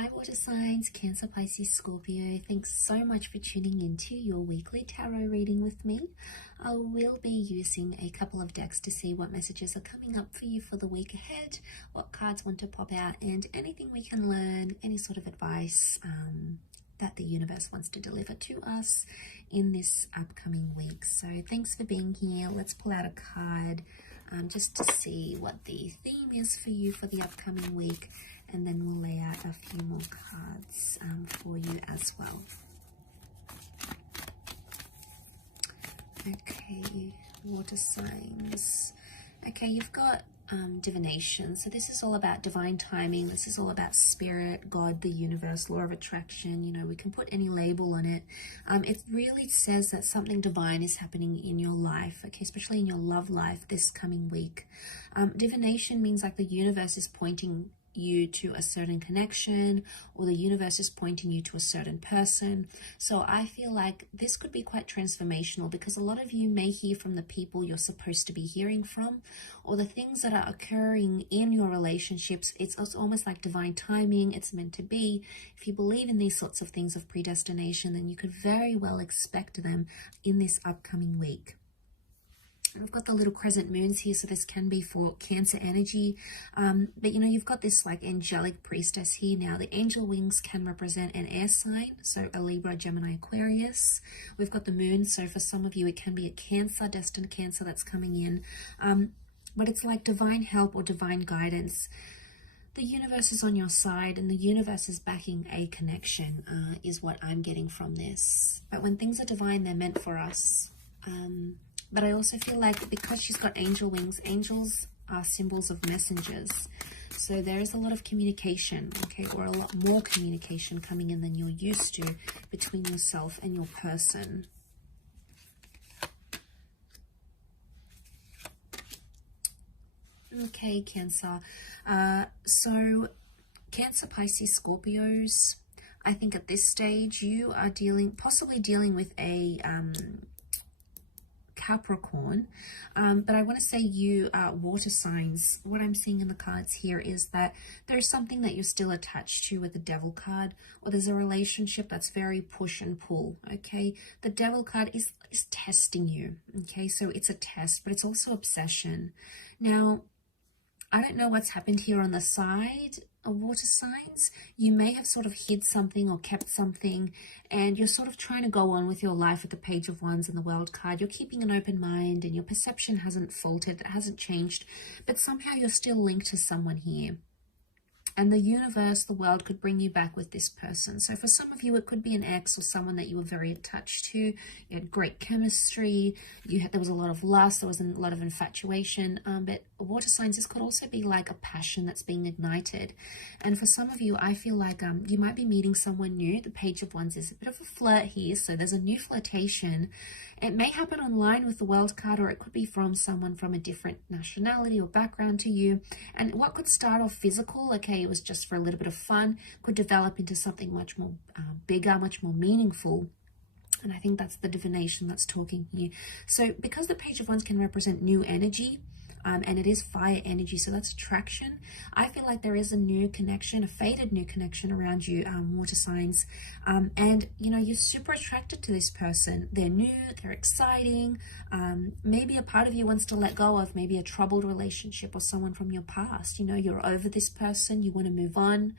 Hi water signs, Cancer, Pisces, Scorpio. Thanks so much for tuning into your weekly tarot reading with me. I will be using a couple of decks to see what messages are coming up for you for the week ahead, what cards want to pop out, and anything we can learn, any sort of advice that the universe wants to deliver to us in this upcoming week. So thanks for being here. Let's pull out a card just to see what the theme is for you for the upcoming week, and then we'll lay out a few more cards for you as well. Okay, water signs. Okay, you've got divination. So this is all about divine timing. This is all about spirit, God, the universe, law of attraction. You know, we can put any label on it. It really says that something divine is happening in your life, okay, especially in your love life this coming week. Divination means like the universe is pointing you to a certain connection, or the universe is pointing you to a certain person. So I feel like this could be quite transformational, because a lot of you may hear from the people you're supposed to be hearing from, or the things that are occurring in your relationships. It's almost like divine timing. It's meant to be. If you believe in these sorts of things of predestination, then you could very well expect them in this upcoming week. We've got the little crescent moons here, so this can be for Cancer energy. But you know, you've got this like angelic priestess here now. The angel wings can represent an air sign, so a Libra, Gemini, Aquarius. We've got the moon, so for some of you it can be a Cancer, destined Cancer that's coming in. But it's like divine help or divine guidance. The universe is on your side, and the universe is backing a connection, is what I'm getting from this. But when things are divine, they're meant for us. But I also feel like because she's got angel wings, angels are symbols of messengers. So there is a lot of communication, okay, or a lot more communication coming in than you're used to between yourself and your person. Okay, Cancer. So Cancer, Pisces, Scorpios, I think at this stage you are possibly dealing with a Capricorn, but I want to say you are water signs. What I'm seeing in the cards here is that there's something that you're still attached to with the Devil card, or there's a relationship that's very push and pull, okay? The Devil card is testing you, okay? So it's a test, but it's also obsession. Now, I don't know what's happened here on the side of water signs. You may have sort of hid something or kept something, and you're sort of trying to go on with your life with the Page of Wands and the World card. You're keeping an open mind, and your perception hasn't faltered, it hasn't changed, but somehow you're still linked to someone here. And the universe, the world, could bring you back with this person. So for some of you, it could be an ex or someone that you were very attached to. You had great chemistry. There was a lot of lust. There was a lot of infatuation. But water signs, this could also be like a passion that's being ignited. And for some of you, I feel like you might be meeting someone new. The Page of Wands is a bit of a flirt here. So there's a new flirtation. It may happen online with the World card, or it could be from someone from a different nationality or background to you. And what could start off physical, okay, it was just for a little bit of fun, could develop into something much more bigger, much more meaningful. And I think that's the divination that's talking here. So because the Page of Wands can represent new energy, and it is fire energy, so that's attraction, I feel like there is a new connection, a faded new connection around you, water signs. And you know, you're super attracted to this person. They're new, they're exciting. Maybe a part of you wants to let go of maybe a troubled relationship or someone from your past. You know, you're over this person, you want to move on.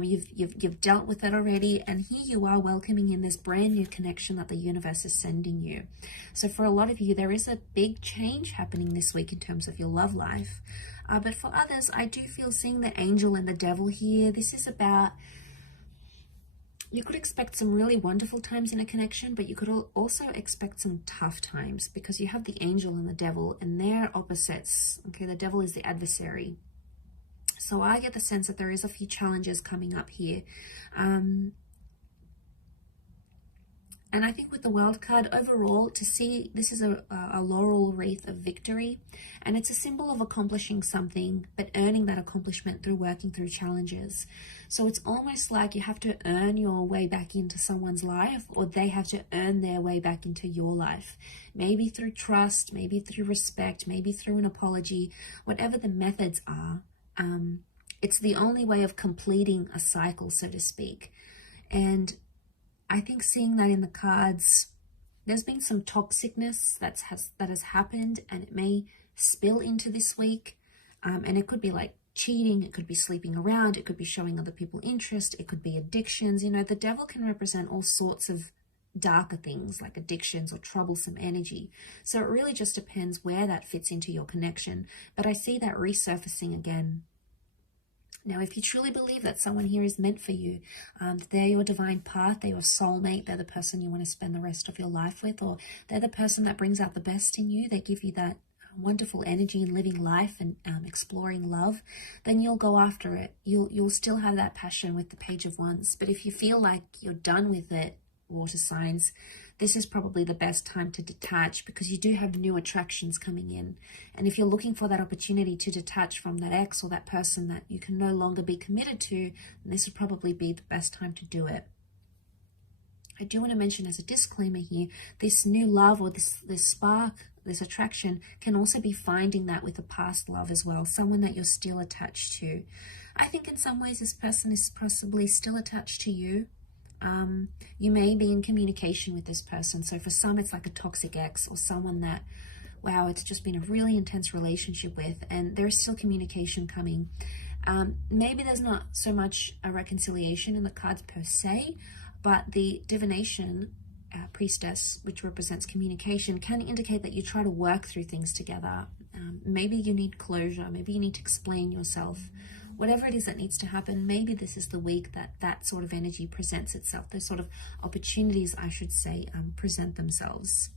You've dealt with it already, and here you are welcoming in this brand new connection that the universe is sending you. So for a lot of you, there is a big change happening this week in terms of your love life. But for others, I do feel seeing the angel and the devil here. This is about, you could expect some really wonderful times in a connection, but you could also expect some tough times, because you have the angel and the devil, and they're opposites. Okay, the devil is the adversary. So I get the sense that there is a few challenges coming up here. And I think with the World card, overall, to see, this is a laurel wreath of victory. And it's a symbol of accomplishing something, but earning that accomplishment through working through challenges. So it's almost like you have to earn your way back into someone's life, or they have to earn their way back into your life. Maybe through trust, maybe through respect, maybe through an apology, whatever the methods are. It's the only way of completing a cycle, so to speak. And I think seeing that in the cards, there's been some toxicness that has happened, and it may spill into this week. And it could be like cheating, it could be sleeping around, it could be showing other people interest, it could be addictions. You know, the devil can represent all sorts of darker things like addictions or troublesome energy. So it really just depends where that fits into your connection. But I see that resurfacing again. Now, if you truly believe that someone here is meant for you, they're your divine path, they're your soulmate, they're the person you want to spend the rest of your life with, or they're the person that brings out the best in you, they give you that wonderful energy in living life and exploring love, then you'll go after it. You'll still have that passion with the Page of Wands. But if you feel like you're done with it, water signs, this is probably the best time to detach, because you do have new attractions coming in. And if you're looking for that opportunity to detach from that ex or that person that you can no longer be committed to, then this would probably be the best time to do it. I do want to mention as a disclaimer here, this new love or this spark, this attraction can also be finding that with a past love as well, someone that you're still attached to. I think in some ways this person is possibly still attached to you. You may be in communication with this person. So for some, it's like a toxic ex or someone that, wow, it's just been a really intense relationship with, and there's still communication coming. Maybe there's not so much a reconciliation in the cards per se, but the divination priestess, which represents communication, can indicate that you try to work through things together. Maybe you need closure. Maybe you need to explain yourself. Whatever it is that needs to happen, maybe this is the week that that sort of energy presents itself. Those sort of opportunities, I should say, present themselves.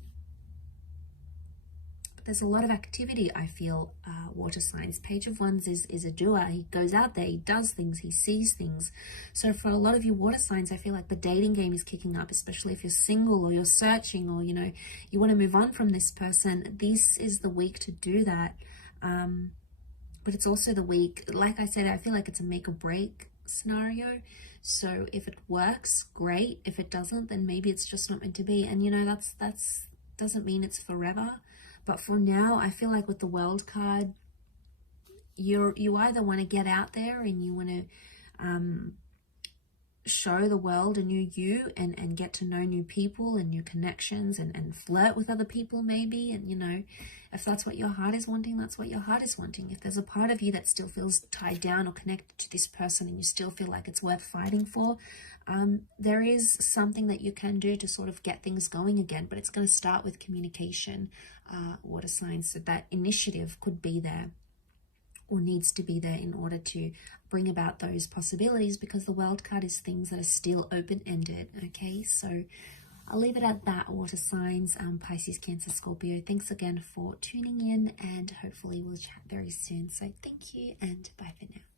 But there's a lot of activity, I feel, water signs. Page of Wands is a doer. He goes out there, he does things, he sees things. So for a lot of you water signs, I feel like the dating game is kicking up, especially if you're single or you're searching, or, you know, you want to move on from this person. This is the week to do that. But it's also the week, like I said, I feel like it's a make or break scenario. So if it works, great. If it doesn't, then maybe it's just not meant to be. And, you know, that's doesn't mean it's forever. But for now, I feel like with the World card, you either want to get out there and you want to show the world a new you and get to know new people and new connections and flirt with other people maybe. And, you know, if that's what your heart is wanting, that's what your heart is wanting. If there's a part of you that still feels tied down or connected to this person and you still feel like it's worth fighting for, there is something that you can do to sort of get things going again. But it's going to start with communication, water signs. So that initiative could be there, or needs to be there, in order to bring about those possibilities, because the World card is things that are still open-ended. Okay, so I'll leave it at that, water signs, Pisces, Cancer, Scorpio. Thanks again for tuning in, and hopefully we'll chat very soon. So thank you, and bye for now.